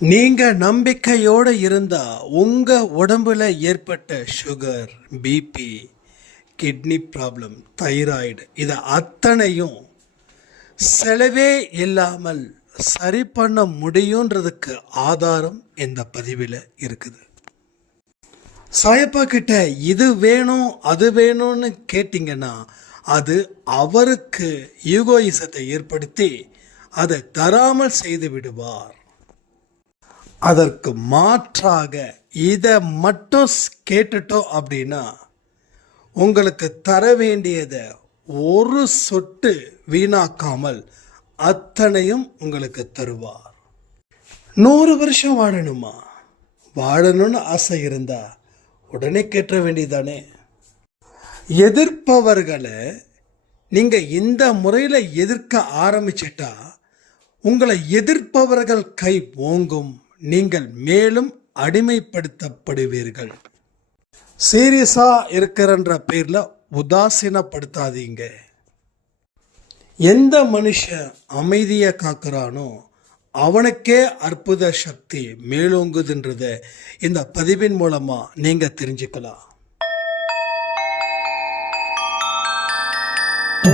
நீங்க நம்பிக்கையோடு இருந்தா உங்க உடம்புல ஏற்பட்ட sugar, BP, kidney problem, thyroid இதை அத்தனையும் செலவே இல்லாமல் சரி பண்ண முடியுன்றதுக்கு ஆதாரம் இந்த பதிவில் இருக்குது. சாயப்பா கிட்ட இது வேணும் அது வேணும்னு கேட்டிங்கன்னா அது அவருக்கு ஈகோயிசத்தை ஏற்படுத்தி அதை தராமல் செய்து விடுவார். அதற்கு மாற்றாக இதை மட்டும் கேட்டுட்டோம் அப்படின்னா உங்களுக்கு தர வேண்டியதை ஒரு சொட்டு வீணாக்காமல் அத்தனையும் உங்களுக்கு தருவார். 100 வருஷம் வாழணுமா? வாழணும்னு ஆசை இருந்தா உடனே கேட்ட வேண்டியதானே. எதிர்ப்பவர்களை நீங்க இந்த முறையில் எதிர்க்க ஆரம்பிச்சிட்டா உங்களை எதிர்ப்பவர்கள் கை ஓங்கும், நீங்கள் மேலும் அடிமைப்படுத்தப்படுவீர்கள். சீரியஸா இருக்கிறன்ற பேர்ல உதாசீனப்படுத்தாதீங்க. எந்த மனுஷன் அமைதியை காக்குறானோ அவனுக்கே அற்புத சக்தி மேலோங்குதுன்றத இந்த பதிவின் மூலமா நீங்க தெரிஞ்சுக்கலாம்.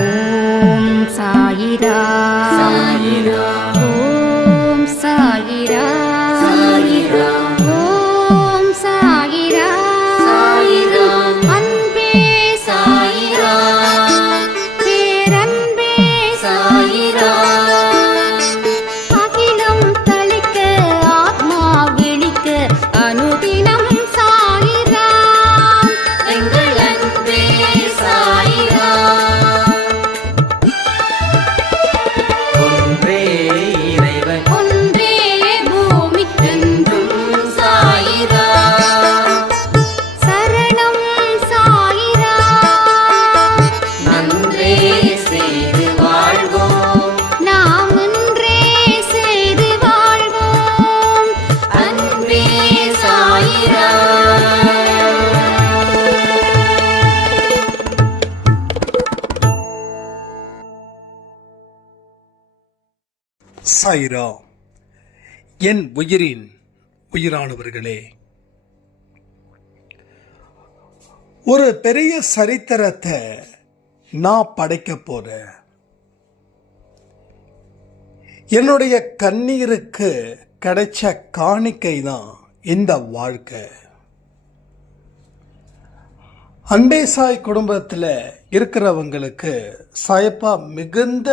ஓம் சாயிரா சாயிரா, ஓம் சாயிரா சாயிரா, ஓம் சாயிரா சாயிரா, அன்பே சாயிரா, பேரன்பே சாயிரா, அகிலம் தளிக்க ஆத்மா விழிக்க அனுதினம் சாயிரா, எங்கள் அன்பே சாயிரா. ஒன்றே இறைவன், ஒன்றே பூமிக்கென்றும் சாயிரா, சரணம் சாயிரா, நன்றே செய்து வாழ்வோம், நாம் ஒன்றே செய்து வாழ்வோம், அன்பே சாயிரா. சாயிரா. என் உயிரின் உயிரானவர்களே, ஒரு பெரிய சரித்திரத்தை நான் படைக்க போறேன். என்னுடைய கண்ணீருக்கு கிடைச்ச காணிக்கை தான் இந்த வாழ்க்கை. அன்பே சாய் குடும்பத்தில் இருக்கிறவங்களுக்கு சாயப்பா மிகுந்த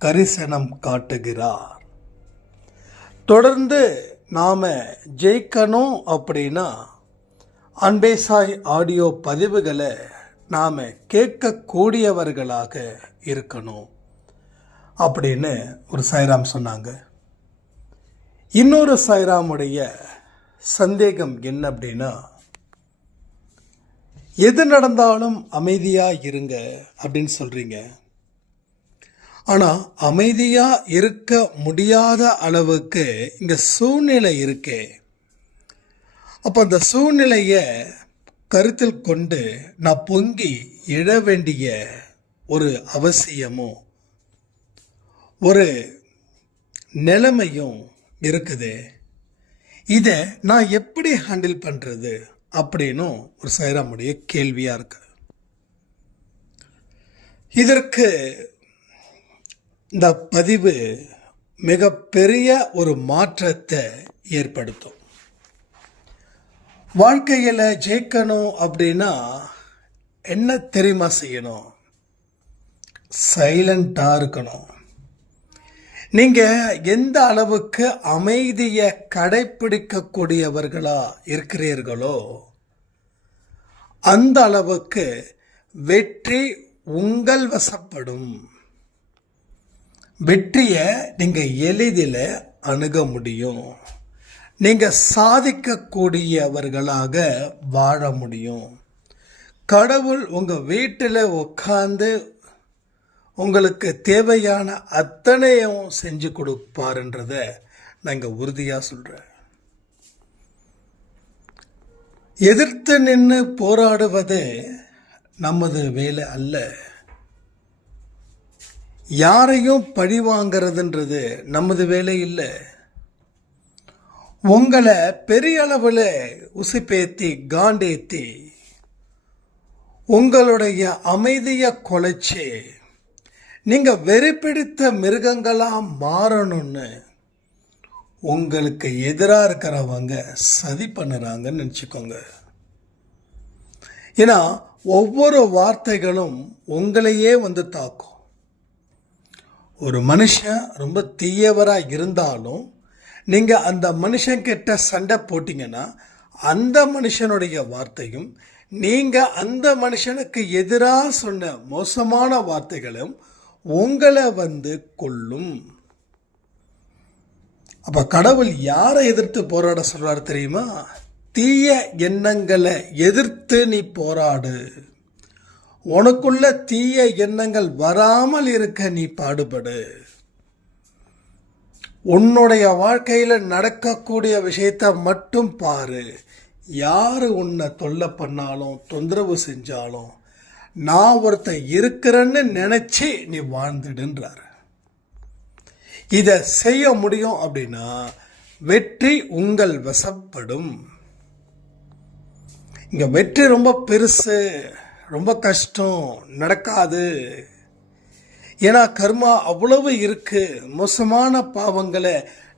கரிசனம் காட்டுகிறார். தொடர்ந்து நாம ஜெயிக்கணும் அப்படின்னா அன்பே சாய் ஆடியோ பதிவுகளை நாம கேட்கக்கூடியவர்களாக இருக்கணும் அப்படின்னு ஒரு சாய்ராம் சொன்னாங்க. இன்னொரு சாய்ராமுடைய சந்தேகம் என்ன அப்படின்னா, எது நடந்தாலும் அமைதியா இருங்க அப்படின்னு சொல்றீங்க. ஆனால் அமைதியாக இருக்க முடியாத அளவுக்கு இங்கே சூழ்நிலை இருக்கே. அப்போ அந்த சூழ்நிலையை கருத்தில் கொண்டு நான் பொங்கி எழ வேண்டிய ஒரு அவசியமும் ஒரு நிலைமையும் இருக்குது. இதை நான் எப்படி ஹேண்டில் பண்ணுறது அப்படின்னும் ஒரு சாய்ராமுடைய கேள்வியாக இருக்கு. இதற்கு இந்த பதிவு மிகப்பெரிய ஒரு மாற்றத்தை ஏற்படுத்தும். வாழ்க்கையில் ஜெயிக்கணும் அப்படின்னா என்ன தெரியுமா செய்யணும்? சைலண்டாக இருக்கணும். நீங்கள் எந்த அளவுக்கு அமைதியை கடைப்பிடிக்கக்கூடியவர்களா இருக்கிறீர்களோ அந்த அளவுக்கு வெற்றி உங்கள் வசப்படும். வெற்றியை நீங்கள் எளிதில் அணுக முடியும். நீங்கள் சாதிக்கக்கூடியவர்களாக வாழ முடியும். கடவுள் உங்கள் வீட்டில் உட்கார்ந்து உங்களுக்கு தேவையான அத்தனையும் செஞ்சு கொடுப்பாருன்றதை நான் இங்கே உறுதியாக சொல்கிறேன். எதிர்த்து நின்று போராடுவது நமது வேலை அல்ல. யாரையும் பழி வாங்கிறதுன்றது நமது வேலை இல்லை. உங்களை பெரிய அளவில் உசுப்பேத்தி காண்டேத்தி உங்களுடைய அமைதியை குலைச்சி நீங்கள் வெறிப்பிடித்த மிருகங்களாக மாறணும்னு உங்களுக்கு எதிராக இருக்கிறவங்க சதி பண்ணுறாங்கன்னு நினச்சிக்கோங்க. ஏன்னா ஒவ்வொரு வார்த்தைகளும் உங்களையே வந்து தாக்கும். ஒரு மனுஷன் ரொம்ப தீயவராக இருந்தாலும் நீங்கள் அந்த மனுஷன்கிட்ட சண்டை போட்டிங்கன்னா அந்த மனுஷனுடைய வார்த்தையும் நீங்கள் அந்த மனுஷனுக்கு எதிராக சொன்ன மோசமான வார்த்தைகளும் உங்களை வந்து கொல்லும். அப்போ கடவுள் யாரை எதிர்த்து போராட சொல்கிறார் தெரியுமா? தீய எண்ணங்களை எதிர்த்து நீ போராடு. உனக்குள்ள தீய எண்ணங்கள் வராமல் இருக்க நீ பாடுபடு. உன்னுடைய வாழ்க்கையில் நடக்கக்கூடிய விஷயத்தை மட்டும் பாரு. யார் உன்னை தொல்லை பண்ணாலும் தொந்தரவு செஞ்சாலும் நான் ஒருத்தன் இருக்கிறேன்னு நினச்சி நீ வாழ்ந்துடுன்றார். இதை செய்ய முடியும் அப்படின்னா வெற்றி உங்கள் வசப்படும். இங்கே வெற்றி ரொம்ப பெருசு, ரொம்ப கஷ்டம், நடக்காது. ஏன்னா கர்மா அவ்வளவு இருக்கு. மோசமான பாவங்களை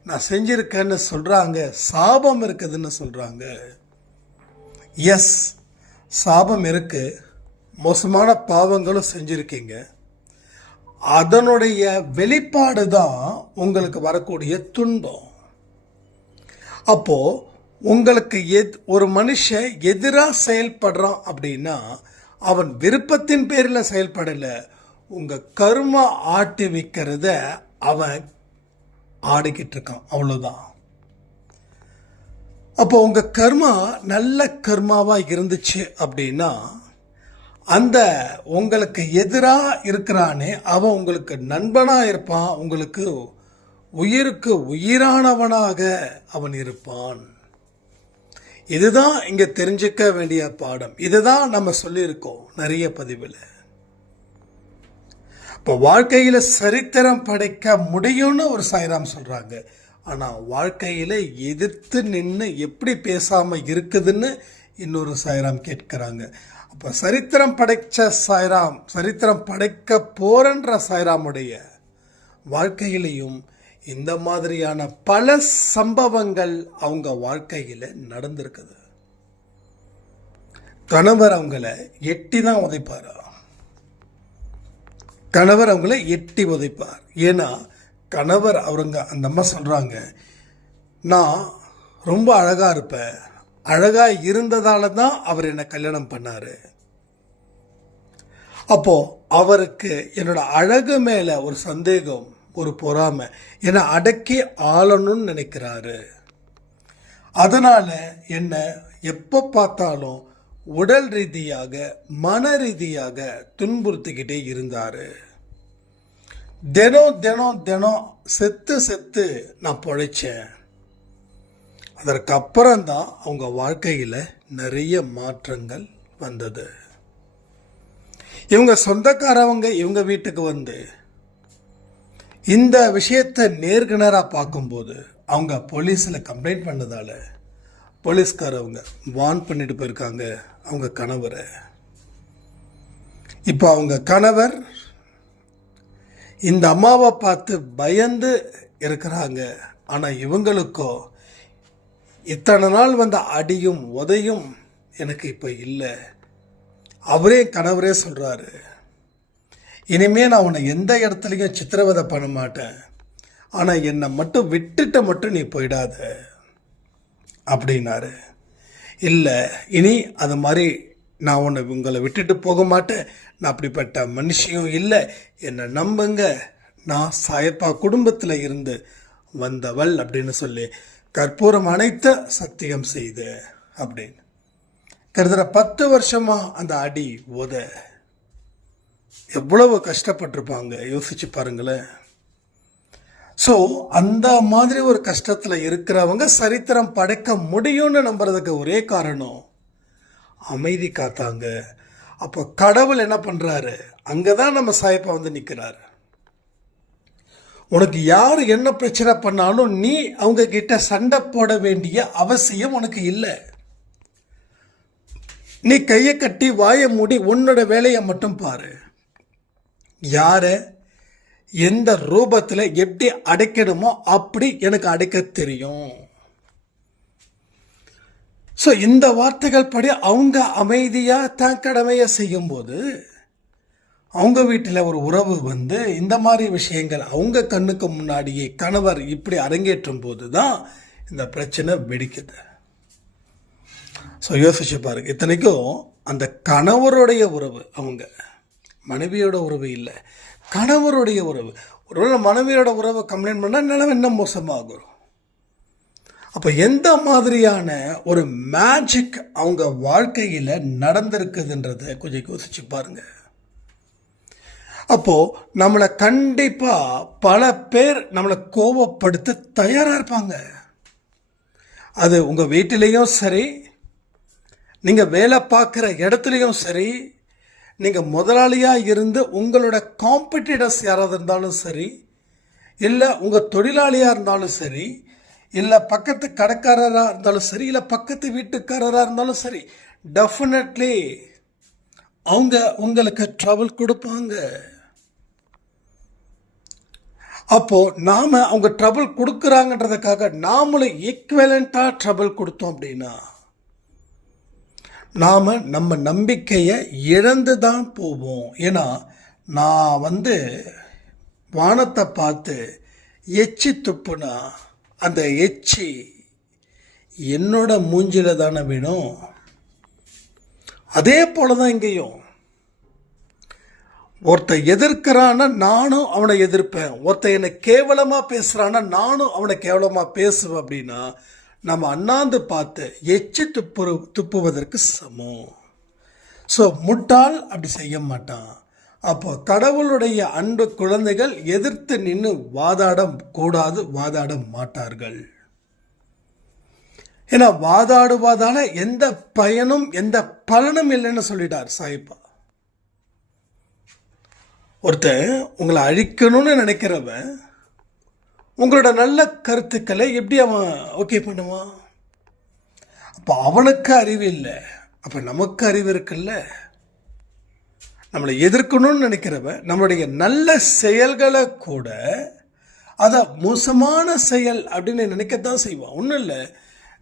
நான் செஞ்சிருக்கேன்னு சொல்கிறாங்க, சாபம் இருக்குதுன்னு சொல்கிறாங்க. எஸ், சாபம் இருக்கு, மோசமான பாவங்களும் செஞ்சுருக்கீங்க. அதனுடைய வெளிப்பாடு தான் உங்களுக்கு வரக்கூடிய துன்பம். அப்போ உங்களுக்கு ஒரு மனுஷன் எதிராக செயல்படுறான் அப்படின்னா அவன் விருப்பத்தின் பேரில் செயல்படலை, உங்கள் கர்மா ஆட்டி வைக்கிறத அவன் ஆடிக்கிட்டு இருக்கான், அவ்வளோதான். அப்போ உங்கள் கர்மா நல்ல கர்மாவாக இருந்துச்சு அப்படின்னா அந்த உங்களுக்கு எதிராக இருக்கிறானே அவன் உங்களுக்கு நண்பனாக இருப்பான், உங்களுக்கு உயிருக்கு உயிரானவனாக அவன் இருப்பான். இதுதான் இங்கே தெரிஞ்சுக்க வேண்டிய பாடம். இதுதான் நம்ம சொல்லியிருக்கோம் நிறைய பதிவில். இப்போ வாழ்க்கையில் சரித்திரம் படைக்க முடியும்னு ஒரு சாய்ராம் சொல்கிறாங்க. ஆனால் வாழ்க்கையில் எதிர்த்து நின்று எப்படி பேசாமல் இருக்குதுன்னு இன்னொரு சாய்ராம் கேட்குறாங்க. அப்போ சரித்திரம் படைத்த சாய்ராம், சரித்திரம் படைக்க போறன்ற சாய்ராமுடைய வாழ்க்கையிலையும் இந்த மாதிரியான பல சம்பவங்கள் அவங்க வாழ்க்கையில் நடந்திருக்குது. கணவர் அவங்கள எட்டி தான் உதைப்பாரா? கணவர் அவங்கள எட்டி உதைப்பார். ஏன்னா கணவர் அவருங்க அந்த அம்மா சொல்கிறாங்க, நான் ரொம்ப அழகாக இருப்பேன், அழகாக இருந்ததால தான் அவர் என்னை கல்யாணம் பண்ணார். அப்போது அவருக்கு என்னோட அழகு மேலே ஒரு சந்தேகம், ஒரு பொறாமை, என்னை அடக்கி ஆளணும்னு நினைக்கிறாரு. அதனால் என்னை எப்போ பார்த்தாலும் உடல் ரீதியாக மன ரீதியாக துன்புறுத்திக்கிட்டே இருந்தார். தினம் தினம் தினம் செத்து செத்து நான் பொழைச்சேன். அதற்கப்புறம்தான் அவங்க வாழ்க்கையில் நிறைய மாற்றங்கள் வந்தது. இவங்க சொந்தக்காரவங்க இவங்க வீட்டுக்கு வந்து இந்த விஷயத்தை நேர்கிணராக பார்க்கும்போது அவங்க போலீஸில் கம்ப்ளைண்ட் பண்ணதால் போலீஸ்காரவங்க வார்ன் பண்ணிட்டு போயிருக்காங்க அவங்க கணவரை. இப்போ அவங்க கணவர் இந்த அம்மாவை பார்த்து பயந்து இருக்கிறாங்க. ஆனால் இவங்களுக்கோ இத்தனை நாள் வந்த அடியும் உதையும் எனக்கு இப்போ இல்லை. அவரே கணவரே சொல்கிறாரு, இனிமே நான் உன்னை எந்த இடத்துலையும் சித்திரவதை பண்ண மாட்டேன், ஆனால் என்னை மட்டும் விட்டுட்ட மட்டும் நீ போயிடாத அப்படின்னாரு. இல்லை, இனி அது மாதிரி நான் உங்களை விட்டுட்டு போக மாட்டேன், நான் அப்படிப்பட்ட மனுஷியும் இல்லை, என்னை நம்புங்க, நான் சாயப்பா குடும்பத்தில் இருந்து வந்தவள் அப்படின்னு சொல்லி கற்பூரம் அனைத்த சத்தியம் செய்து அப்படின்னு கிட்டத்தட்ட 10 வருஷமாக அந்த அடி உத எவ்வளவு கஷ்டப்பட்டிருப்பாங்க யோசிச்சு பாருங்களேன். ஸோ அந்த மாதிரி ஒரு கஷ்டத்தில் இருக்கிறவங்க சரித்திரம் படைக்க முடியும்னு நம்புறதுக்கு ஒரே காரணம் அமைதி காத்தாங்க. அப்போ கடவுள் என்ன பண்ணுறாரு, அங்கே தான் நம்ம சாயப்பா வந்து நிற்கிறாரு. உனக்கு யார் என்ன பிரச்சனை பண்ணாலும் நீ அவங்க கிட்ட சண்டை போட வேண்டிய அவசியம் உனக்கு இல்லை. நீ கையை கட்டி வாயை மூடி உன்னோட வேலையை மட்டும் பாரு. யாரை எந்த ரூபத்தில் எப்படி அடைக்கணுமோ அப்படி எனக்கு அடைக்க தெரியும். ஸோ இந்த வார்த்தைகள் படி அவங்க அமைதியாக தான் கடமையை செய்யும்போது அவங்க வீட்டில் ஒரு உறவு வந்து இந்த மாதிரி விஷயங்கள் அவங்க கண்ணுக்கு முன்னாடியே கணவர் இப்படி அரங்கேற்றும் போது தான் இந்த பிரச்சனை வெடிக்குது. ஸோ யோசிச்சு பாருங்க. இத்தனைக்கும் அந்த கணவருடைய உறவு, அவங்க மனைவியோட உறவு இல்லை, கணவருடைய உறவு. ஒருவேளை மனைவியோட உறவை கம்ப்ளைண்ட் பண்ணால் நிலம் இன்னும் மோசமாகும். அப்போ எந்த மாதிரியான ஒரு மேஜிக் அவங்க வாழ்க்கையில் நடந்திருக்குதுன்றதை கொஞ்சம் யோசிச்சு பாருங்க. அப்போ நம்மளை கண்டிப்பாக பல பேர் நம்மளை கோபப்படுத்த தயாராக இருப்பாங்க. அது உங்கள் வீட்டிலையும் சரி, நீங்கள் வேலை பார்க்குற இடத்துலையும் சரி, நீங்கள் முதலாளியாக இருந்து உங்களோட காம்படிட்டர்ஸ் யாராவது இருந்தாலும் சரி, இல்லை உங்கள் தொழிலாளியாக இருந்தாலும் சரி, இல்லை பக்கத்து கடைக்காரராக இருந்தாலும் சரி, இல்லை பக்கத்து வீட்டுக்காரராக இருந்தாலும் சரி, டெஃபினெட்லி அவங்க உங்களுக்கு ட்ரபிள் கொடுப்பாங்க. அப்போது நாம் அவங்க ட்ரபிள் கொடுக்குறாங்கன்றதுக்காக நாமளும் ஈக்குவலண்ட்டாக ட்ரபிள் கொடுத்தோம் அப்படின்னா நாம் நம்ம நம்பிக்கையை இழந்து தான் போவோம். ஏன்னா நான் வானத்தை பார்த்து எச்சி துப்புனா அந்த எச்சி என்னோட மூஞ்சில தானே வேணும். அதே போல தான் இங்கேயும் ஒருத்தன் எதிர்க்கிறான்னா நானும் அவனை எதிர்ப்பேன், ஒருத்தன் என்னை கேவலமாக பேசுகிறான்னா நானும் அவனை கேவலமாக பேசுவேன். அப்படின்னா நம்ம அண்ணாந்து பார்த்து எச்சி துப்புவதற்கு சமம். ஸோ முட்டாள் அப்படி செய்ய மாட்டான். அப்போ கடவுளுடைய அன்பு குழந்தைகள் எதிர்த்து நின்று வாதாட கூடாது, வாதாட மாட்டார்கள். ஏன்னா வாதாடுவதால எந்த பயனும் எந்த பலனும் இல்லைன்னு சொல்லிட்டார் சாய்பா. ஒருத்தன் உங்களை அழிக்கணும்னு நினைக்கிறவன் உங்களோட நல்ல கருத்துக்களை எப்படி அவன் ஓகே பண்ணுவான்? அப்போ அவனுக்கு அறிவு இல்லை, அப்போ நமக்கு அறிவு இருக்குல்ல. நம்மளை எதிர்க்கணும்னு நினைக்கிறவன் நம்மளுடைய நல்ல செயல்களை கூட அதை மோசமான செயல் அப்படின்னு நினைக்கத்தான் செய்வான். ஒன்றும் இல்லை,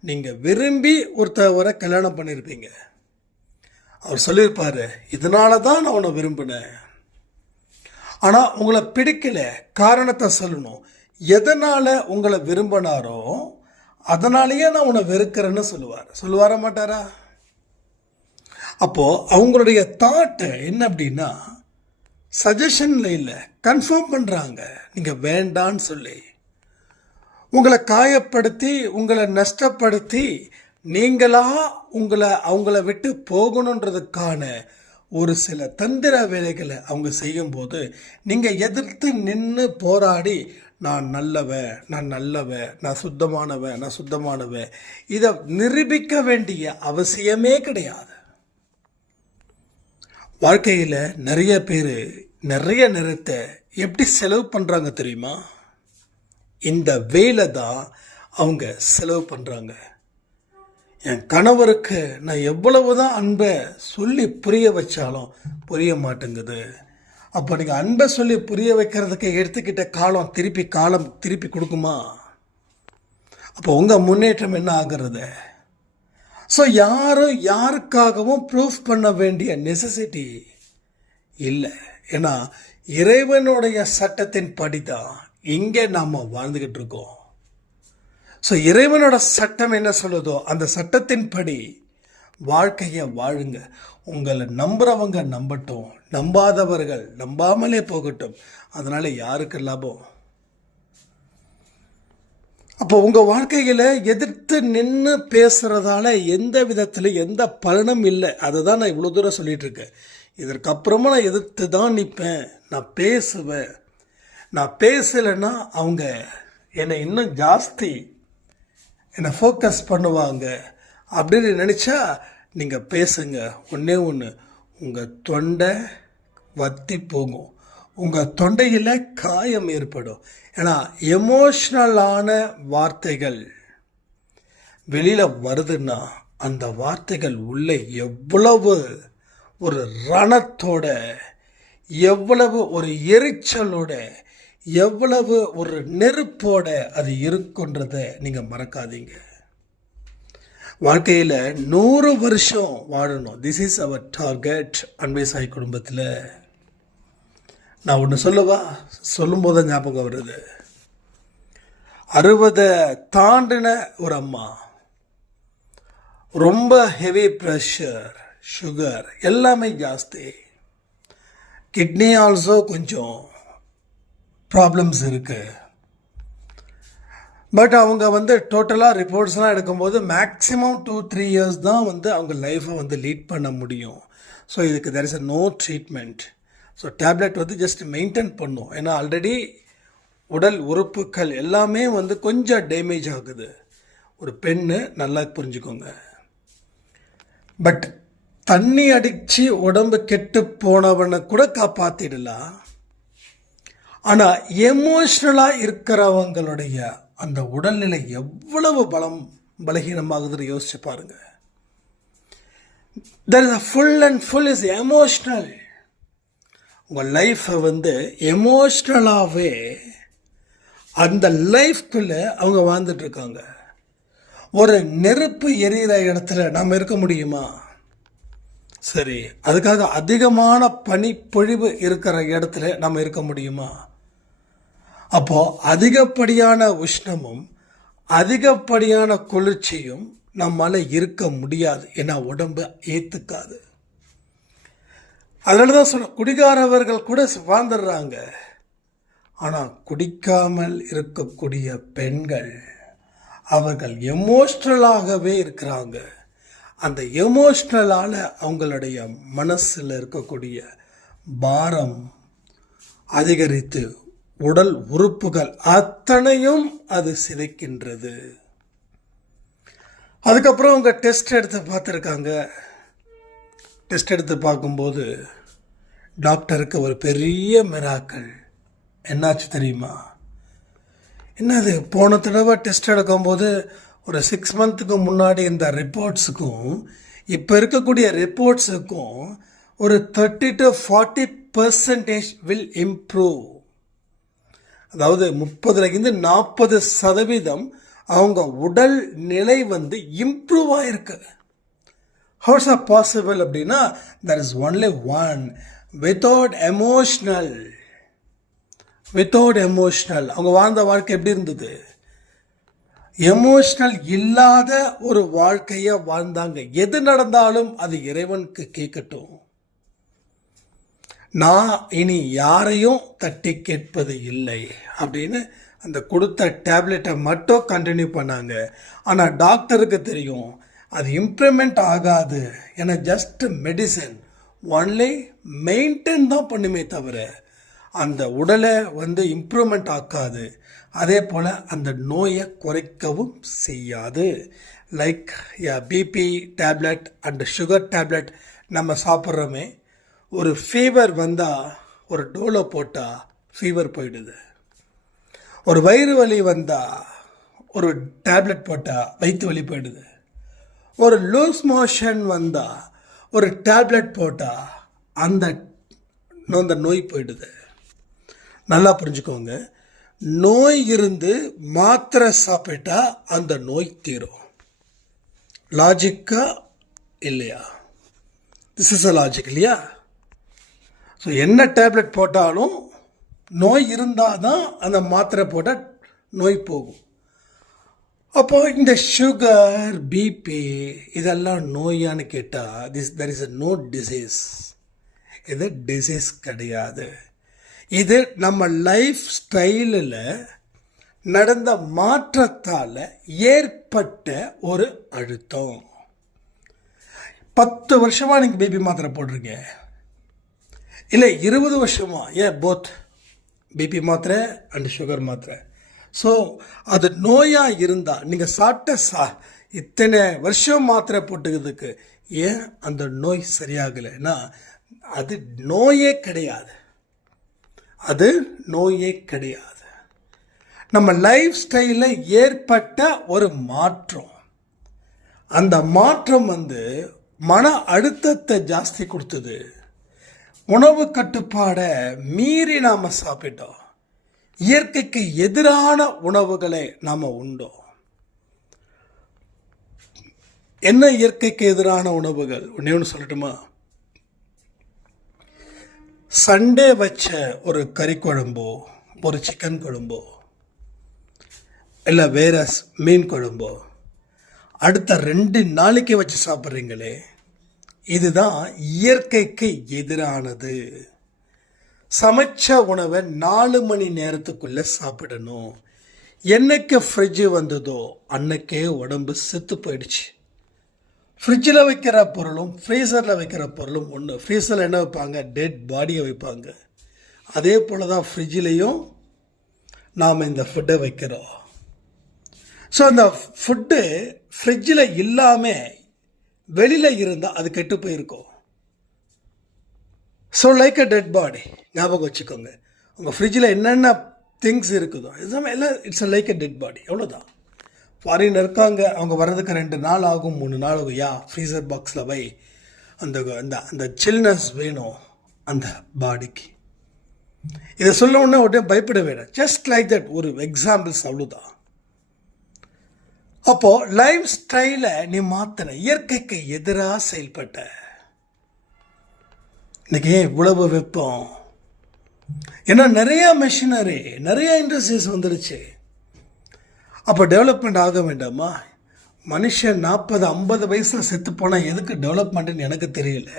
நீங்கள் விரும்பி ஒருத்தவரை கல்யாணம் பண்ணியிருப்பீங்க. அவர் சொல்லியிருப்பார், இதனால தான் நான் உன்னை விரும்பினேன். ஆனால் உங்களை பிடிக்கல, காரணத்தை சொல்லணும். எதனால் உங்களை விரும்பினாரோ அதனாலேயே நான் உன்னை வெறுக்கிறேன்னு சொல்லுவாரா மாட்டாரா? அப்போது அவங்களுடைய தாட்டு என்ன அப்படின்னா சஜஷனில் இல்லை, கன்ஃபார்ம் பண்ணுறாங்க நீங்கள் வேண்டான்னு சொல்லி. உங்களை காயப்படுத்தி உங்களை நஷ்டப்படுத்தி அவங்கள விட்டு போகணுன்றதுக்கான ஒரு சில தந்திர வேலைகளை அவங்க செய்யும்போது நீங்கள் எதிர்த்து நின்று போராடி நான் நல்லவன், நான் சுத்தமானவன் இதை நிரூபிக்க வேண்டிய அவசியமே கிடையாது. வாழ்க்கையில் நிறைய பேர் நிறைய நேரத்தை எப்படி செலவு பண்ணுறாங்க தெரியுமா? இந்த வேலை தான் அவங்க செலவு பண்ணுறாங்க. என் கணவருக்கு நான் எவ்வளவு தான் அன்பை சொல்லி புரிய வச்சாலும் புரிய மாட்டேங்குது. அப்போ நீங்கள் அன்பை சொல்லி புரிய வைக்கிறதுக்கு எடுத்துக்கிட்ட காலம் திருப்பி கொடுக்குமா? அப்போ உங்கள் முன்னேற்றம் என்ன ஆகிறது? ஸோ யாரும் யாருக்காகவும் ப்ரூஃப் பண்ண வேண்டிய நெசசிட்டி இல்லை. ஏன்னா இறைவனுடைய சட்டத்தின் படி தான் இங்கே நாம் வாழ்ந்துக்கிட்டு இருக்கோம். ஸோ இறைவனோட சட்டம் என்ன சொல்லுதோ அந்த சட்டத்தின் படி வாழ்க்கையை வாழுங்க. உங்களை நம்புகிறவங்க நம்பட்டும், நம்பாதவர்கள் நம்பாமலே போகட்டும். அதனால் யாருக்கு லாபம்? அப்போ உங்கள் வாழ்க்கையில் எதிர்த்து நின்று பேசுகிறதால எந்த விதத்தில் எந்த பலனும் இல்லை. அதை தான் நான் இவ்வளோ தூரம் சொல்லிகிட்ருக்கேன். இதற்கப்புறமா நான் எதிர்த்து தான் நிற்பேன், நான் பேசுவேன். நான் பேசலைன்னா அவங்க என்னை இன்னும் ஜாஸ்தி என்னை ஃபோக்கஸ் பண்ணுவாங்க அப்படின்னு நினச்சா நீங்கள் பேசுங்க. ஒன்று உங்கள் தொண்டை வத்தி போகும், உங்கள் தொண்டையில் காயம் ஏற்படும். ஏன்னா எமோஷ்னலான வார்த்தைகள் வெளியில் வருதுன்னா அந்த வார்த்தைகள் உள்ளே எவ்வளவு ஒரு ரணத்தோட, எவ்வளவு ஒரு எரிச்சலோட, எவ்வளவு ஒரு நெருப்போட அது இருக்குன்றதை நீங்கள் மறக்காதீங்க. வாழ்க்கையில் 100 வருஷம் வாழணும். This is our target. அன்பை சாய் குடும்பத்தில் நான் ஒன்று சொல்லவா? சொல்லும்போது ஞாபகம் வருது. 60 தாண்டின ஒரு அம்மா, ரொம்ப ஹெவி ப்ரெஷர், சுகர் எல்லாமே ஜாஸ்தி, கிட்னி ஆல்சோ கொஞ்சம் ப்ராப்ளம்ஸ் இருக்குது. பட் அவங்க டோட்டலாக ரிப்போர்ட்ஸ்லாம் எடுக்கும்போது மேக்ஸிமம் 2-3 இயர்ஸ் தான் அவங்க லைஃப்பை லீட் பண்ண முடியும். ஸோ இதுக்கு there is a no treatment. So tablet just maintain பண்ணும். ஏன்னா ஆல்ரெடி உடல் உறுப்புகள் எல்லாமே கொஞ்சம் டேமேஜ் ஆகுது. ஒரு பெண்ணு நல்லா புரிஞ்சுக்கோங்க. பட் தண்ணி அடித்து உடம்பு கெட்டு போனவனை கூட காப்பாற்றிடலாம். ஆனால் எமோஷ்னலாக இருக்கிறவங்களுடைய அந்த உடல்நிலை எவ்வளவு பலகீனமாகுதுன்னு யோசிச்சு பாருங்க. there is a full and full is emotional. உங்கள் லைஃப்பை எமோஷ்னலாகவே அந்த லைஃப்குள்ளே அவங்க வாழ்ந்துட்டு இருக்காங்க. ஒரு நெருப்பு எரியிற இடத்துல நாம் இருக்க முடியுமா? சரி, அதுக்காக அதிகமான பனிப்பொழிவு இருக்கிற இடத்துல நம்ம இருக்க முடியுமா? அப்போ அதிகப்படியான உஷ்ணமும் அதிகப்படியான குளிர்ச்சியும் நம்மால இருக்க முடியாது. ஏன்னா உடம்பு ஏற்றுக்காது. அதனால தான் சொல்ல, குடிகாரவர்கள் கூட வாழ்ந்துடுறாங்க. ஆனால் குடிக்காமல் இருக்கக்கூடிய பெண்கள் அவர்கள் எமோஷ்னலாகவே இருக்கிறாங்க. அந்த எமோஷ்னலால் அவங்களுடைய மனசில் இருக்கக்கூடிய பாரம் அதிகரித்து உடல் உறுப்புகள் அத்தனையும் அது சிதைக்கின்றது. அதுக்கப்புறம் அவங்க டெஸ்ட் எடுத்து பார்த்துருக்காங்க. டெஸ்ட் எடுத்து பார்க்கும்போது டாக்டருக்கு ஒரு பெரிய மிராக்கள். என்னாச்சு தெரியுமா? என்னது, போன தடவை டெஸ்ட் எடுக்கும்போது ஒரு 6 மந்த்துக்கு முன்னாடி இந்த ரிப்போர்ட்ஸுக்கும் இப்போ இருக்கக்கூடிய ரிப்போர்ட்ஸுக்கும் ஒரு 30-40% வில் இம்ப்ரூவ். அதாவது 30-40% அவங்க உடல் நிலை இம்ப்ரூவ் ஆயிருக்கு. ஹவுஸ் ஆர் பாசிபிள் அப்படின்னா there is only one, without emotional. அவங்க வாழ்ந்த வாழ்க்கை எப்படி இருந்தது? எமோஷ்னல் இல்லாத ஒரு வாழ்க்கையை வாழ்ந்தாங்க. எது நடந்தாலும் அது இறைவனுக்கு கேட்கட்டும், நான் இனி யாரையும் தட்டி கேட்பது இல்லை அப்படின்னு அந்த கொடுத்த டேப்லெட்டை மட்டும் கண்டினியூ பண்ணாங்க. ஆனால் டாக்டருக்கு தெரியும் அது இம்ப்ரூவ்மெண்ட் ஆகாது. ஏன்னா ஜஸ்ட் மெடிசன் ஒன்லி மெயின்டைன் தான் பண்ணுமே தவிர அந்த உடலை இம்ப்ரூவ்மெண்ட் ஆக்காது. அதே போல் அந்த நோயை குறைக்கவும் செய்யாது. Like BP tablet and sugar tablet நம்ம சாப்பிட்றோமே, ஒரு ஃபீவர் வந்தால் ஒரு டோலோ போட்டால் ஃபீவர் போயிடுது. ஒரு வயிறு வலி வந்தால் ஒரு டேப்லெட் போட்டால் வயிற்று வலி போயிடுது. ஒரு லூஸ் மோஷன் வந்தால் ஒரு டேப்லெட் போட்டால் அந்த நோய் போயிடுது. நல்லா புரிஞ்சுக்கோங்க, நோய் இருந்து மாத்திரை சாப்பிட்டா அந்த நோய் தீரும். லாஜிக்கா இல்லையா? திஸ் இஸ் அ லாஜிக் இல்லையா? ஸோ என்ன டேப்லெட் போட்டாலும் நோய் இருந்தால் தான் அந்த மாத்திரை போட்டால் நோய் போகும். அப்போ இந்த சுகர் பிபி இதெல்லாம் நோயான்னு கேட்டால் there is a no disease. இது டிசீஸ் கிடையாது. இது நம்ம லைஃப் ஸ்டைலில் நடந்த மாற்றத்தால் ஏற்பட்ட ஒரு அழுத்தம். 10 வருஷமாக நீங்கள் பேபி மாத்திரை போடுறீங்க, இல்லை 20 வருஷமா, போத் பிபி மாத்திரை அண்ட் சுகர் மாத்திரை. ஸோ அது நோயாக இருந்தால் நீங்கள் சாப்பிட்ட இத்தனை வருஷம் மாத்திரை போட்டுக்கிறதுக்கு ஏன் அந்த நோய் சரியாகலைன்னா அது நோயே கிடையாது. அது நோயே கிடையாது. நம்ம லைஃப் ஸ்டைலில் ஏற்பட்ட ஒரு மாற்றம், அந்த மாற்றம் மன அழுத்தத்தை ஜாஸ்தி கொடுத்தது. உணவு கட்டுப்பாடை மீறி நாம் சாப்பிட்டோம். இயற்கைக்கு எதிரான உணவுகளை நாம் உண்டோம். என்ன இயற்கைக்கு எதிரான உணவுகள்? ஒன்று சொல்லட்டுமா? சண்டே வச்ச ஒரு கறி குழம்போ, ஒரு சிக்கன் குழம்போ, இல்லை வேற மீன் குழம்போ அடுத்த 2 நாளைக்கு வச்சு சாப்பிட்றீங்களே, இதுதான் இயற்கைக்கு எதிரானது. சமைச்ச உணவை 4 மணி நேரத்துக்குள்ளே சாப்பிடணும். என்னைக்கு ஃப்ரிட்ஜு வந்ததோ அன்னைக்கே உடம்பு செத்து போயிடுச்சு. ஃப்ரிட்ஜில் வைக்கிற பொருளும் ஃப்ரீசரில் வைக்கிற பொருளும் ஒன்று. ஃப்ரீசரில் என்ன வைப்பாங்க? டெட் பாடியை வைப்பாங்க. அதே போல் தான் ஃப்ரிட்ஜிலையும் நாம் இந்த ஃபுட்டை வைக்கிறோம். ஸோ அந்த ஃபுட்டு ஃப்ரிட்ஜில் இல்லாமல் வெளியில் இருந்தால் அது கெட்டு போயிருக்கும். So like a dead body, ஞாபகம் வச்சுக்கோங்க. உங்கள் ஃப்ரிட்ஜில் என்னென்ன திங்ஸ் இருக்குதோ இதுதான் எல்லாம் it's like a dead body, எவ்வளோதான். ஃபாரின் இருக்காங்க, அவங்க வர்றதுக்கு 2 நாள் ஆகும், 3 நாள் ஆகும். ஃப்ரீசர் பாக்ஸில் வை, அந்த சில்னஸ் வேணும் அந்த பாடிக்கு. இதை சொல்ல உடனே பயப்பட வேண்டாம். ஜஸ்ட் லைக் தட், ஒரு எக்ஸாம்பிள்ஸ், அவ்வளோதான். அப்போ லைஃப் ஸ்டைலை நீ மாத்தின, இயற்கைக்கு எதிராக செயல்பட்ட. இன்னைக்கு ஏன் இவ்வளவு வெப்பம்? ஏன்னா நிறைய மெஷினரி, நிறைய இண்டஸ்ட்ரீஸ் வந்துடுச்சு. அப்போ டெவலப்மெண்ட் ஆக வேண்டாமா? மனுஷன் 40-50 வயசில் செத்து போனால் எதுக்கு டெவலப்மெண்ட்டுன்னு எனக்கு தெரியல.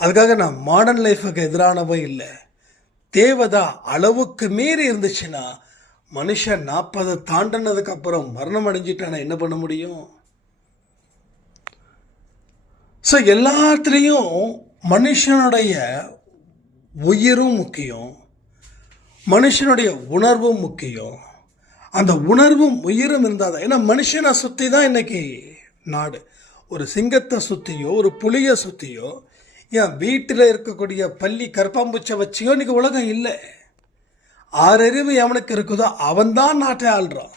அதுக்காக நான் மாடர்ன் லைஃபுக்கு எதிரானவே இல்லை. தேவைதா அளவுக்கு மீறி இருந்துச்சுன்னா, மனுஷன் 40 தாண்டினதுக்கு அப்புறம் மரணம் அடைஞ்சிட்டானா என்ன பண்ண முடியும்? ஸோ எல்லாத்துலேயும் மனுஷனுடைய உயிரும் முக்கியம், மனுஷனுடைய உணர்வும் முக்கியம். அந்த உணர்வும் உயிரும் இருந்தால் தான். ஏன்னா மனுஷனை சுற்றி தான் இன்னைக்கு நாடு. ஒரு சிங்கத்தை சுற்றியோ, ஒரு புலியை சுற்றியோ, ஏன் வீட்டில் இருக்கக்கூடிய பள்ளி கற்பாம்பூச்சை வச்சியோ இன்னைக்கு உலகம் இல்லை. 6 அறிவு எவனுக்கு இருக்குதோ அவன்தான் நாட்டை ஆள்றான்.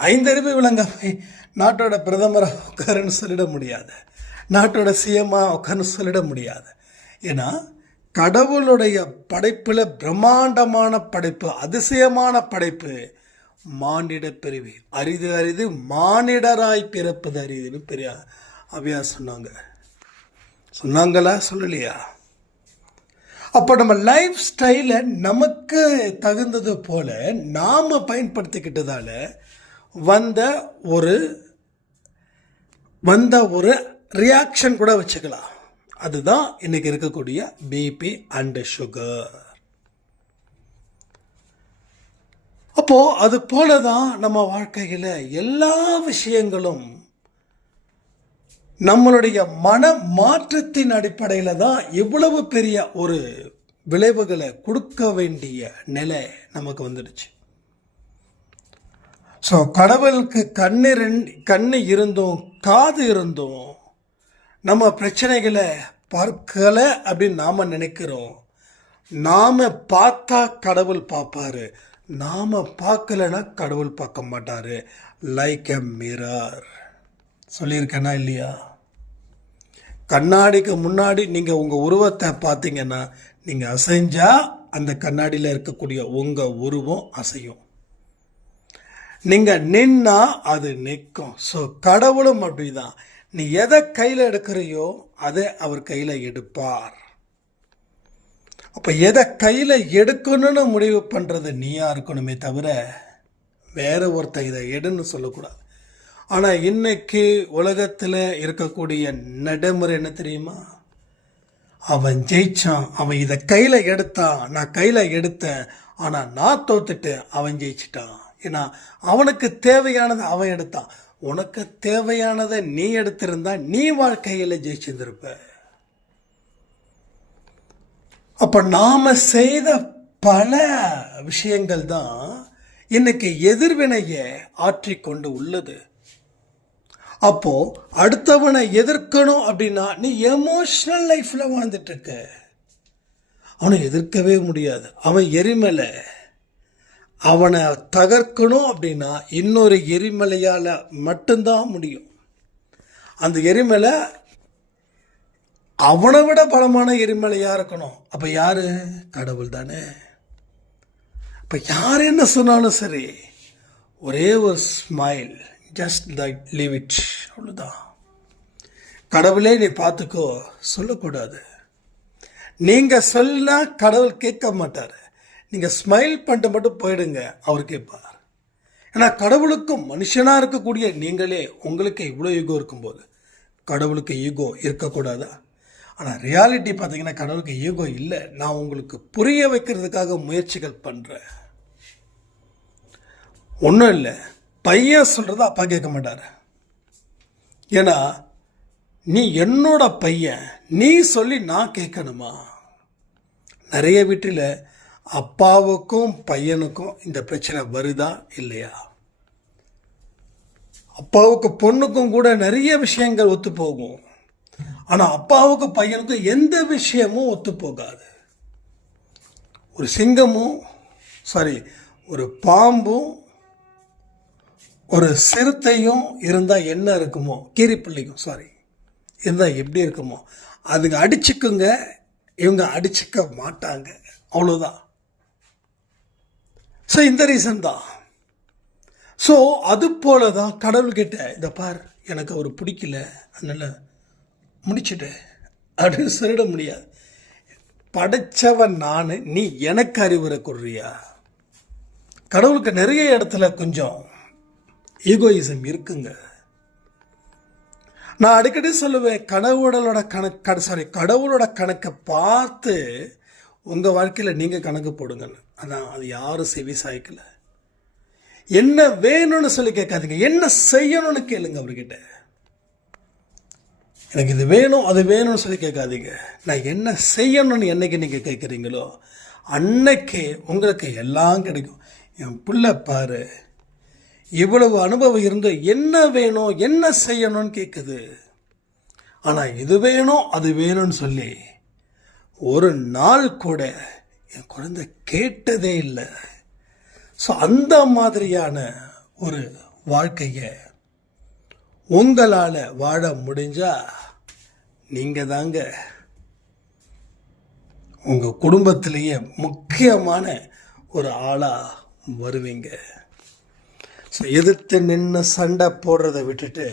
5 அறிவு விளங்க நாட்டோட பிரதமரை உட்காருன்னு சொல்லிட முடியாது, நாட்டோட சிஎம்மா உட்காருன்னு சொல்லிட முடியாது. ஏன்னா கடவுளுடைய படைப்பில் பிரம்மாண்டமான படைப்பு, அதிசயமான படைப்பு மானிட பிறவி. அரிது அரிது மானிடராய் பிறப்பது அரிதுன்னு பெரிய அவ்வையா சொன்னாங்களா? சொல்லலையா? அப்போ நம்ம லைஃப் ஸ்டைலை நமக்கு தகுந்தது போல நாம் பயன்படுத்திக்கிட்டதால வந்த ஒரு ரியாக்ஷன் கூட வச்சுக்கலாம். அதுதான் இன்னைக்கு இருக்கக்கூடிய பிபி அண்ட் சுகர். அப்போ அது போல தான் நம்ம வாழ்க்கையில் எல்லா விஷயங்களும் நம்மளுடைய மன மாற்றத்தின் அடிப்படையில் தான் இவ்வளவு பெரிய ஒரு விளைவுகளை கொடுக்க வேண்டிய நிலை நமக்கு வந்துடுச்சு. ஸோ கடவுளுக்கு கண்ணு இருந்தும் காது இருந்தும் நம்ம பிரச்சனைகளை பார்க்கல அப்படின்னு நாம் நினைக்கிறோம். நாம் பார்த்தா கடவுள் பார்ப்பாரு, நாம் பார்க்கலன்னா கடவுள் பார்க்க மாட்டார். லைக் எ மிரர் சொல்லியிருக்கேனா இல்லையா? கண்ணாடிக்கு முன்னாடி நீங்கள் உங்கள் உருவத்தை பார்த்தீங்கன்னா, நீங்கள் அசைஞ்சா அந்த கண்ணாடியில் இருக்கக்கூடிய உங்கள் உருவம் அசையும். நீங்கள் நின்னா அது நிற்கும். ஸோ கடவுளும் அப்படிதான். நீ எதை கையில் எடுக்கிறையோ அதை அவர் கையில் எடுப்பார். அப்போ எதை கையில் எடுக்கணும்னு முடிவு பண்ணுறது நீயா இருக்கணுமே தவிர வேற ஒருத்தர் இதை எடுன்னு சொல்லக்கூடாது. ஆனால் இன்னைக்கு உலகத்தில் இருக்கக்கூடிய நடைமுறை என்ன தெரியுமா? அவன் ஜெயிச்சான், அவன் இதை கையில் எடுத்தான், நான் கையில் எடுத்தேன், ஆனால் நான் தோத்துட்டேன், அவன் ஜெயிச்சிட்டான். ஏன்னா அவனுக்கு தேவையானதை அவன் எடுத்தான். உனக்கு தேவையானதை நீ எடுத்திருந்தா நீ வாழ்க்கையில் ஜெயிச்சிருந்திருப்ப. அப்போ நாம் செய்த பல விஷயங்கள் தான் இன்னைக்கு எதிர்வினையை ஆற்றிக்கொண்டு உள்ளது. அப்போ அடுத்தவனை எதிர்க்கணும் அப்படின்னா நீ எமோஷனல் லைஃப்ல வாழ்ந்துட்டு இருக்க. அவனை எதிர்க்கவே முடியாது. அவன் எரிமலை. அவனை தகர்க்கணும் அப்படின்னா இன்னொரு எரிமலையால் மட்டும்தான் முடியும். அந்த எரிமலை அவனை விட பலமான எரிமலையாக இருக்கணும். அப்போ யார்? கடவுள் தானே. இப்போ யார் என்ன சொன்னாலும் சரி, ஒரே ஒரு smile, just like leave it, அவ்வளோதான். கடவுளே நீ பார்த்துக்கோ சொல்லக்கூடாது. நீங்கள் சொல்லினா கடவுள் கேட்க மாட்டார். நீங்கள் ஸ்மைல் பண்ணிட்டு மட்டும் போயிடுங்க, அவர் கேட்பார். ஏன்னா கடவுளுக்கும் மனுஷனாக இருக்கக்கூடிய நீங்களே உங்களுக்கு இவ்வளோ ஈகோ இருக்கும்போது கடவுளுக்கு ஈகோ இருக்கக்கூடாதா? ஆனால் ரியாலிட்டி பார்த்தீங்கன்னா கடவுளுக்கு ஈகோ இல்லை. நான் உங்களுக்கு புரிய வைக்கிறதுக்காக முயற்சிகள் பண்ணுறேன். ஒன்றும் இல்லை, பையன் சொல்கிறத அப்பா கேட்க மாட்டார். ஏன்னா நீ என்னோட பையன், நீ சொல்லி நான் கேட்கணுமா? நிறைய வீட்டில் அப்பாவுக்கும் பையனுக்கும் இந்த பிரச்சனை வருதா இல்லையா? அப்பாவுக்கு பொண்ணுக்கும் கூட நிறைய விஷயங்கள் ஒத்து போகும். ஆனால் அப்பாவுக்கு பையனுக்கும் எந்த விஷயமும் ஒத்து போகாது. ஒரு சிங்கமும் ஒரு பாம்பும் ஒரு சிறுத்தையும் இருந்தால் என்ன இருக்குமோ, கீரிப்பிள்ளைக்கும் இருந்தால் எப்படி இருக்குமோ, அதுங்க அடிச்சுக்குங்க, இவங்க அடிச்சுக்க மாட்டாங்க, அவ்வளோதான். ஸோ இந்த ரீசன் தான். ஸோ அது போல தான் கடவுள்கிட்ட, இந்த பார் எனக்கு அவர் பிடிக்கல அதனால் முடிச்சுட்டு அப்படின்னு சொல்லிட முடியாது. படைச்சவன் நான், நீ எனக்கு அறிவுரை கொடுறியா? கடவுளுக்கு நிறைய இடத்துல கொஞ்சம் ஈகோயிசம் இருக்குங்க. நான் அடிக்கடி சொல்லுவேன், கடவுளோட கணக்கை பார்த்து உங்கள் வாழ்க்கையில் நீங்கள் கணக்கு போடுங்கன்னு. ஆனால் அது யாரும் செவி சாய்க்கல. என்ன வேணும்னு சொல்லி கேட்காதீங்க, என்ன செய்யணும்னு கேளுங்க அவர்கிட்ட. எனக்கு இது வேணும் அது வேணும்னு சொல்லி கேட்காதீங்க. நான் என்ன செய்யணும்னு என்னைக்கு நீங்கள் கேட்குறீங்களோ அன்னைக்கு உங்களுக்கு எல்லாம் கிடைக்கும். என் பிள்ளை பாரு, இவ்வளவு அனுபவம் இருந்து என்ன வேணும் என்ன செய்யணும்னு கேட்குது. ஆனால் இது வேணும் அது வேணும்னு சொல்லி ஒரு நாள் கூட என் குழந்தை கேட்டதே இல்லை. ஸோ அந்த மாதிரியான ஒரு வாழ்க்கையை உங்களால் வாழ முடிஞ்சா நீங்கள் தாங்க உங்கள் குடும்பத்திலேயே முக்கியமான ஒரு ஆளாக வருவீங்க. ஸோ எதிர்த்து நின்று சண்டை போடுறதை விட்டுட்டு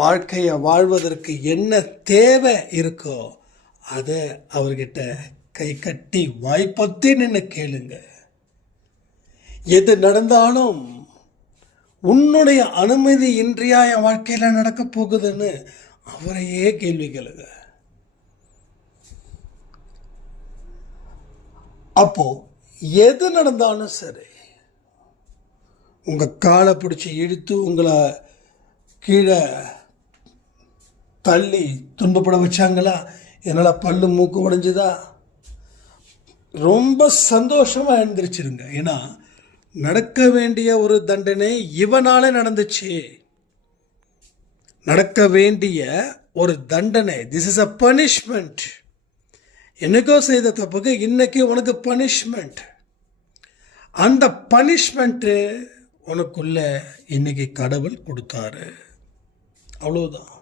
வாழ்க்கையை வாழ்வதற்கு என்ன தேவை இருக்கோ அதை அவர்கிட்ட கை கட்டி வாய்ப்பத்தி நின்று கேளுங்க. எது நடந்தாலும் உன்னுடைய அனுமதி இன்றியா என் வாழ்க்கையில் நடக்க போகுதுன்னு அவரையே கேள்வி கேளுங்க. அப்போ எது நடந்தாலும் சரி, உங்கள் காலை பிடிச்சி இழுத்து உங்களை கீழே தள்ளி துன்பப்பட வச்சாங்களா? என்னால் பல்லு மூக்கு உடைஞ்சுதா? ரொம்ப சந்தோஷமாக எழுந்திரிச்சிருங்க. ஏன்னா நடக்க வேண்டிய ஒரு தண்டனை இவனால நடந்துச்சு. நடக்க வேண்டிய ஒரு தண்டனை, திஸ் இஸ் அ பனிஷ்மெண்ட். என்னைக்கோ செய்த தப்புக்கு இன்னைக்கு உனக்கு பனிஷ்மெண்ட். அந்த பனிஷ்மெண்ட்டு உனக்குள்ள இன்னைக்கு கடவுள் கொடுத்தாரு, அவ்வளோதான்.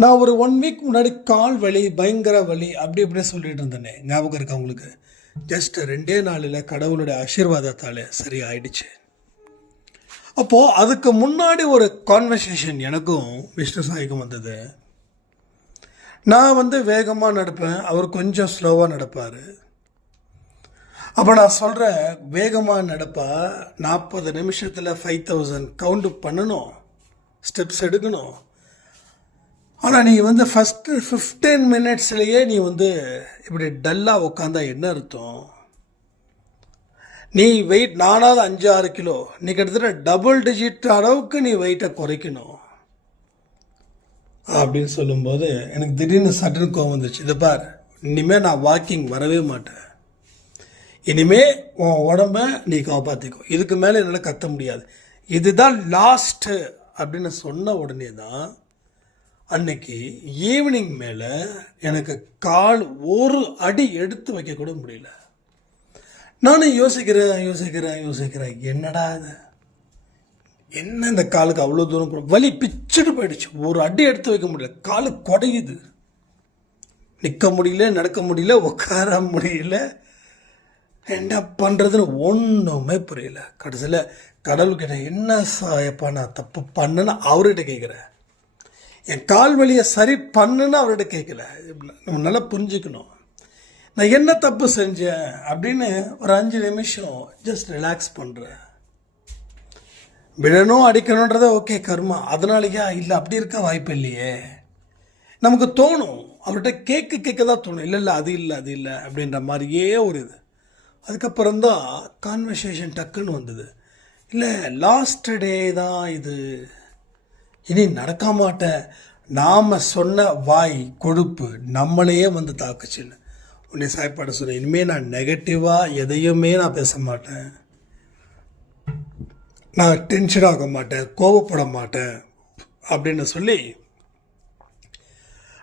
நான் ஒரு 1 வீக் முன்னாடி கால் வலி, பயங்கர வலி, அப்படி இப்படியே சொல்லிட்டு இருந்தேனே, ஞாபகம் இருக்கா உங்களுக்கு? ஜஸ்ட் 2 நாளில் கடவுளுடைய ஆசீர்வாதத்தால் சரி ஆயிடுச்சு. அப்போது அதுக்கு முன்னாடி ஒரு கான்வர்சேஷன் எனக்கும் விஷ்ணு சாய்க்கும் வந்தது. நான் வேகமாக நடப்பேன், அவர் கொஞ்சம் ஸ்லோவாக நடப்பார். அப்போ நான் சொல்கிறேன், வேகமாக நடப்பா, 40 நிமிஷத்தில் 5000 கவுண்ட் பண்ணணும், ஸ்டெப்ஸ் எடுக்கணும். ஆனால் நீ ஃபஸ்ட்டு 15 மினிட்ஸ்லேயே நீ இப்படி டல்லாக உட்காந்தா என்ன அர்த்தம்? நீ வெயிட், நானாவது 5-6 கிலோ, நீ கிட்டத்தட்ட டபுள் டிஜிட் அளவுக்கு நீ வெயிட்டை குறைக்கணும் அப்படின்னு சொல்லும்போது எனக்கு திடீர்னு சட்டுன்னு கோவம் வந்துச்சு. இதை பார், இனிமேல் நான் வாக்கிங் வரவே மாட்டேன், இனிமே உன் உடம்ப நீ காப்பாற்றிக்கோ, இதுக்கு மேலே என்னால் கத்த முடியாது, இதுதான் லாஸ்ட்டு அப்படின்னு சொன்ன உடனே தான் அன்னைக்கு ஈவினிங் மேலே எனக்கு கால் ஒரு அடி எடுத்து வைக்க கூட முடியல. நானும் யோசிக்கிறேன் என்னடா இது, என்ன இந்த காலுக்கு அவ்வளோ தூரம் வலி பிச்சுட்டு போயிடுச்சு. ஒரு அடி எடுத்து வைக்க முடியல, காலு குடையுது, நிற்க முடியல, நடக்க முடியல, உட்கார முடியல, என்ன பண்ணுறதுன்னு ஒன்றுமே புரியல. கடைசியில் கடவுள்கிட்ட என்ன சாயப்பா நான் தப்பு பண்ணுன்னு அவர்கிட்ட கேட்குறேன். என் கால் வலியை சரி பண்ணுன்னு அவர்கிட்ட கேட்கல. நம்ம நல்லா புரிஞ்சுக்கணும், நான் என்ன தப்பு செஞ்சேன் அப்படின்னு ஒரு 5 நிமிஷம் ஜஸ்ட் ரிலாக்ஸ் பண்ணுறேன். விடணும் அடிக்கணுன்றத ஓகே கர்மா, அதனாலயா இல்லை அப்படி இருக்க வாய்ப்பு இல்லையே நமக்கு தோணும். அவர்கிட்ட கேட்க தான் தோணும். இல்லை அது இல்லை அப்படின்ற மாதிரியே ஒரு இது. அதுக்கப்புறம்தான் கான்வர்சேஷன் டக்குன்னு வந்தது. இல்லை லாஸ்ட் டே தான் இது, இனி நடக்க மாட்டேன். நாம் சொன்ன வாய் கொழுப்பு நம்மளையே வந்து தாக்குச்சுன்னு உன்னை சாய்ப்பாட சொன்னேன். இனிமேல் நான் நெகட்டிவாக எதையுமே நான் பேச மாட்டேன், நான் டென்ஷன் ஆக மாட்டேன், கோவப்பட மாட்டேன் அப்படின்னு சொல்லி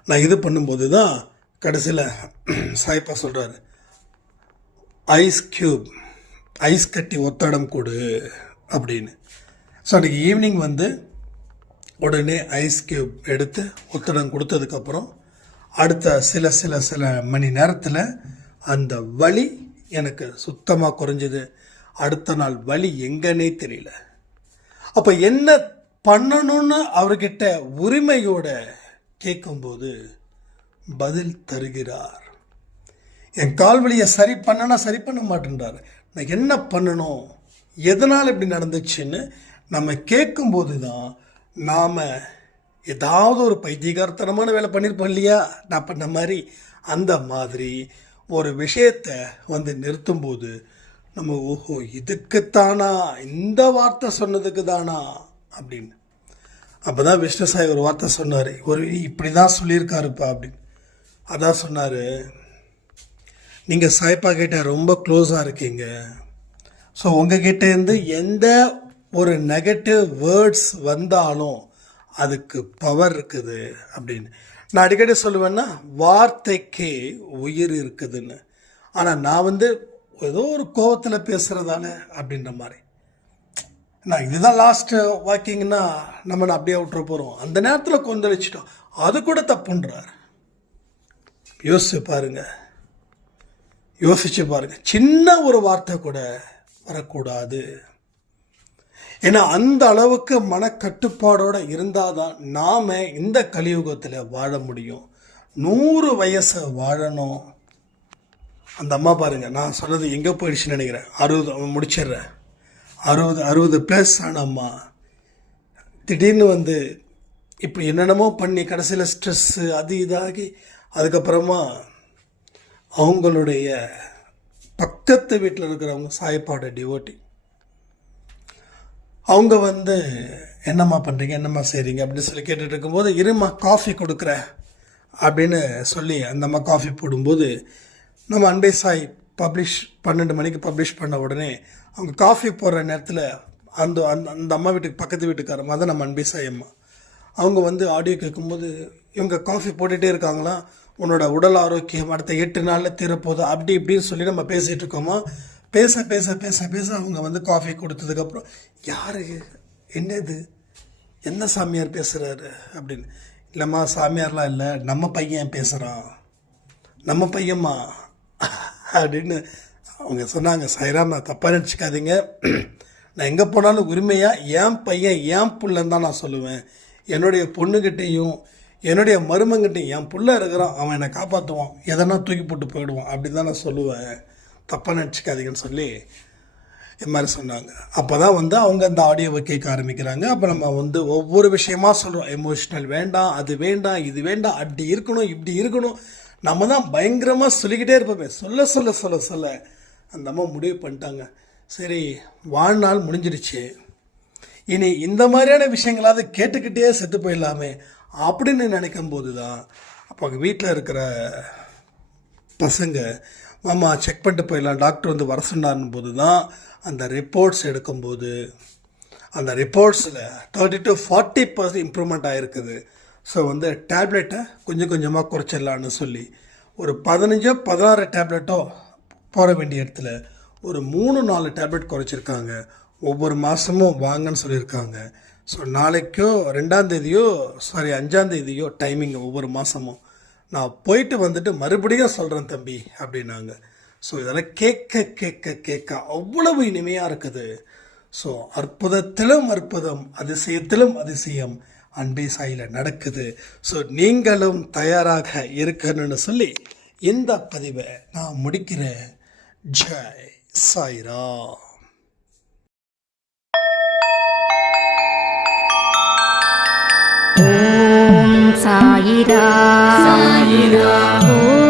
நான் இது பண்ணும்போது தான் கடைசியில் சாய்ப்பா சொல்கிறாரு, ஐஸ் கட்டி ஒத்தடம் கொடு அப்படின்னு. ஸோ அன்றைக்கி ஈவினிங் வந்து உடனே ஐஸ் கியூப் எடுத்து ஒத்தடம் கொடுத்ததுக்கப்புறம் அடுத்த சில மணி நேரத்தில் அந்த வலி எனக்கு சுத்தமாக குறைஞ்சிது. அடுத்த நாள் வலி எங்கன்னே தெரியல. அப்போ என்ன பண்ணணும்னு அவர்கிட்ட உரிமையோட கேட்கும்போது பதில் தருகிறார். என் கால் வலியை சரி பண்ண மாட்டேன்றார். நான் என்ன பண்ணணும், எதனால் இப்படி நடந்துச்சுன்னு நம்ம கேட்கும்போது தான் நாம் ஏதாவது ஒரு பைத்தியகாரத்தனமான வேலை பண்ணியிருப்போம் இல்லையா, நான் பண்ண மாதிரி. அந்த மாதிரி ஒரு விஷயத்தை வந்து நிறுத்தும்போது நம்ம ஓஹோ இதுக்குத்தானா, இந்த வார்த்தை சொன்னதுக்கு தானா அப்படின்னு. அப்போ தான் விஷ்ணு சாய் ஒரு வார்த்தை சொன்னார், இப்படி தான் சொல்லியிருக்காருப்பா அப்படின்னு. அதான் சொன்னார், நீங்கள் சாய்ப்பா கிட்ட ரொம்ப க்ளோஸாக இருக்கீங்க, ஸோ உங்ககிட்டேருந்து எந்த ஒரு நெகட்டிவ் வேர்ட்ஸ் வந்தாலும் அதுக்கு பவர் இருக்குது அப்படின்னு. நான் அடிக்கடி சொல்லுவேன்னா வார்த்தைக்கே உயிர் இருக்குதுன்னு. ஆனால் நான் வந்து ஏதோ ஒரு கோவத்தில் பேசுகிறதால அப்படின்ற மாதிரி. நான் இதுதான் லாஸ்ட்டு வாக்கிங்னா நம்ம அப்படியே விட்டுற போகிறோம், அந்த நேரத்தில் கொந்தளிச்சிட்டோம், அது கூட தப்புன்றார். யோசிச்சு பாருங்க, சின்ன ஒரு வார்த்தை கூட வரக்கூடாது. ஏன்னா அந்த அளவுக்கு மனக்கட்டுப்பாடோடு இருந்தால் தான் நாம் இந்த கலியுகத்தில் வாழ முடியும். 100 வயசு வாழணும். அந்த அம்மா பாருங்கள், நான் சொன்னது எங்கே போயிடுச்சுன்னு நினைக்கிறேன், 60 முடிச்சிடுறேன். 60 ப்ளஸ் ஆன அம்மா திடீர்னு வந்து இப்படி என்னென்னமோ பண்ணி கடைசியில் ஸ்ட்ரெஸ்ஸு அது இதாகி அதுக்கப்புறமா அவங்களுடைய பக்கத்து வீட்டில் இருக்கிறவங்க சாய்ப்பாட டிவோட்டி, அவங்க வந்து என்னம்மா பண்ணுறீங்க, என்னம்மா செய்கிறீங்க அப்படின்னு சொல்லி கேட்டுட்டு இருக்கும்போது, இருமா காஃபி கொடுக்குறேன் அப்படின்னு சொல்லி அந்த அம்மா காஃபி போடும்போது, நம்ம அன்பே சாய் 12 மணிக்கு பப்ளிஷ் பண்ண உடனே அவங்க காஃபி போடுற நேரத்தில் அந்த அந்த அம்மா வீட்டுக்கு பக்கத்து வீட்டுக்காரம்மா தான் நம்ம அன்பே சாய் அம்மா, அவங்க வந்து ஆடியோ கேட்கும்போது, இவங்க காஃபி போட்டுகிட்டே இருக்காங்களாம், உன்னோட உடல் ஆரோக்கியம் அடுத்த 8 நாளில் தீரப்போகுது அப்படி இப்படின்னு சொல்லி நம்ம பேசிகிட்டு இருக்கோமா. பேச அவங்க வந்து காஃபி கொடுத்ததுக்கப்புறம், யார் என்னது என்ன சாமியார் பேசுகிறாரு அப்படின்னு. இல்லைம்மா சாமியார்லாம் இல்லை, நம்ம பையன் பேசுகிறான், நம்ம பையன்மா அப்படின்னு அவங்க சொன்னாங்க. சாய்ராம் நான் தப்பாக நினச்சிக்காதீங்க, நான் எங்கே போனாலும் உரிமையாக என் பையன் என் புள்ளன்னு தான் நான் சொல்லுவேன். என்னுடைய பொண்ணுக்கிட்டேயும் என்னுடைய மருமங்கிட்டையும் என் புள்ள இருக்கிறான், அவன் என்னை காப்பாற்றுவான், எதனா தூக்கி போட்டு போயிடுவான் அப்படின்னு தான் நான் சொல்லுவேன், தப்பாக நினச்சிக்காதீங்கன்னு சொல்லி இது மாதிரி சொன்னாங்க. அப்போ தான் வந்து அவங்க அந்த ஆடியோவை கேட்க ஆரம்பிக்கிறாங்க. அப்போ நம்ம வந்து ஒவ்வொரு விஷயமா சொல்கிறோம், எமோஷ்னல் வேண்டாம், அது வேண்டாம், இது வேண்டாம், அப்படி இருக்கணும், இப்படி இருக்கணும். நம்ம தான் பயங்கரமாக சொல்லிக்கிட்டே இருப்போமே. சொல்ல அந்த அம்மா முடிவு பண்ணிட்டாங்க, சரி வாழ்நாள் முடிஞ்சிடுச்சு, இனி இந்த மாதிரியான விஷயங்களாவது கேட்டுக்கிட்டே செத்து போயிடலாமே அப்படின்னு நினைக்கும் போது தான் அப்போ அங்கே வீட்டில் இருக்கிற பசங்க, மாமா செக் பண்ணிட்டு போயிடலாம், டாக்டர் வந்து வர சொன்னார்னும் போது தான் அந்த ரிப்போர்ட்ஸ் எடுக்கும்போது அந்த ரிப்போர்ட்ஸில் 30 to 40% இம்ப்ரூவ்மெண்ட் ஆகிருக்குது. ஸோ வந்து டேப்லெட்டை கொஞ்சம் கொஞ்சமாக குறைச்சிடலான்னு சொல்லி ஒரு 15-16 டேப்லெட்டோ போட வேண்டிய இடத்துல ஒரு 3-4 டேப்லெட் குறைச்சிருக்காங்க. ஒவ்வொரு மாதமும் வாங்கன்னு சொல்லியிருக்காங்க. ஸோ நாளைக்கோ 2ஆம் தேதியோ 5ஆம் தேதியோ டைமிங் ஒவ்வொரு மாதமும் நான் போயிட்டு வந்துட்டு மறுபடியும் சொல்கிறேன் தம்பி அப்படின்னாங்க. ஸோ இதெல்லாம் கேட்க கேட்க கேட்க அவ்வளவு இனிமையாக இருக்குது. ஸோ அற்புதத்திலும் அற்புதம், அதிசயத்திலும் அதிசயம் அன்பே சாயில நடக்குது. ஸோ நீங்களும் தயாராக இருக்கணும்னு சொல்லி இந்த பதிவை நான் முடிக்கிறேன். ஜெய் சாய்ராம். ஓம் சாயிரா சாயிரா ஓம்